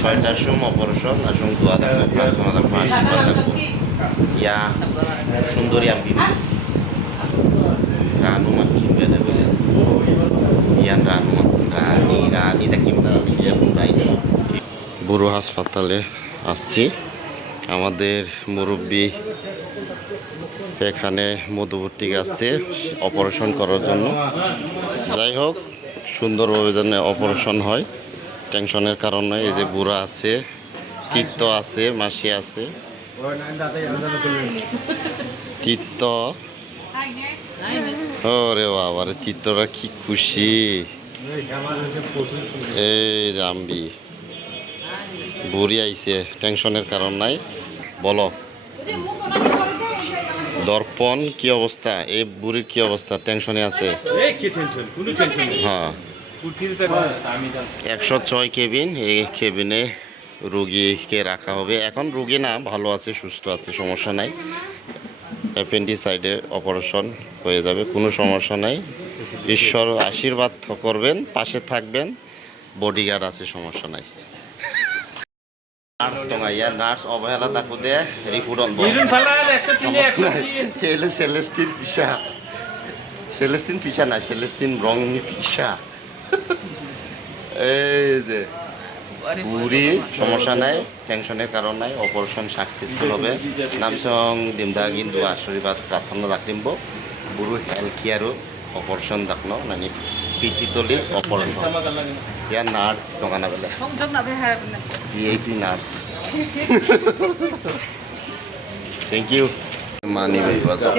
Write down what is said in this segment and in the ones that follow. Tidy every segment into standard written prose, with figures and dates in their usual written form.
6টার সময় অপারেশন আসুন দোয়া থাকলে প্রার্থনা থাকবো আশীর্বাদ থাকবো ইয়া সুন্দরী আমি রানু মাকি বেদে বলে ইয়ান রানু রানী রানী দেখি ইয়া পুরাই বুড়ো হাসপাতালে আসছি আমাদের মুরব্বী এখানে মধ্যবর্তী আসছে অপারেশন করার জন্য যাই হোক সুন্দরভাবে যেন অপারেশন হয় টেনশনের কারণে এই যে বুড়া আছে তীর্থ আছে মাসি আছে তীর্থ ওরে বাবা রে তীর্থরা কি খুশি এই জাম্বি বুড়ি আইছে টেনশনের কারণ নাই বলো দর্পণ কি অবস্থা এই বুড়ির কি অবস্থা টেনশনে আছে হ্যাঁ 106 কেবিন এই কেবিনে রোগীকে রাখা হবে এখন রোগী না ভালো আছে সুস্থ আছে সমস্যা নাই অ্যাপেন্ডিসাইডের অপারেশন হয়ে যাবে কোনো সমস্যা নাই ঈশ্বর আশীর্বাদ করবেন পাশে থাকবেন বডিগার্ড আছে সমস্যা নাই নার্স টঙাইয়া নার্স অবহেলা তাকু দে রিপোর্ট অনবো সেলেস্টিন পিসা সেলেস্টিন পিসা না সেলেস্টিন রং পিসা এই যে বুড়ি সমস্যা নাই টেনশনের কারণ নাই অপারেশন সাকসেসফুল হবে নামসং দিমদা কিন্তু আশীর্বাদ প্রার্থনা রাখিব বুড়ো হেলথ কেয়ারও অপারেশন দেখনো নানি পিটিতলি অপারেশন ইয়ার নার্স দোকানা বেলা ভিআইপি নার্স থ্যাংক ইউ মানি ভাই বাজার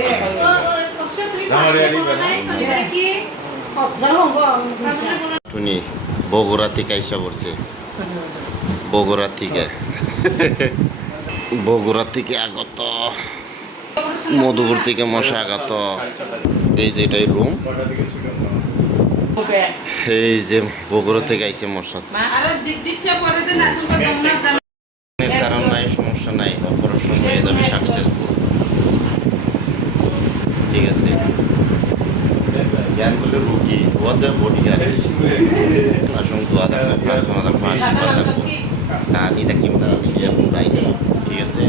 তুমি বগুড়া থেকে আইসা পড়ছে বগুড়া থেকে বগুড়া থেকে আগত মধুপুর থেকে মশা আগত এই যে এটাই রুম এই যে বগুড়া থেকে আইসে মশা কারণ নাই সমস্যা নাই অপারেশন হয়ে যাবে সাকসেসফুল ঠিক আছে জ্ঞান করলে রুগী ওদের বডি গার্ড আসুন দোয়া থাকলে প্রার্থনা থাকবো আশীর্বাদ থাকবো রানী দেখি ইয়া পুরাই যাবো ঠিক আছে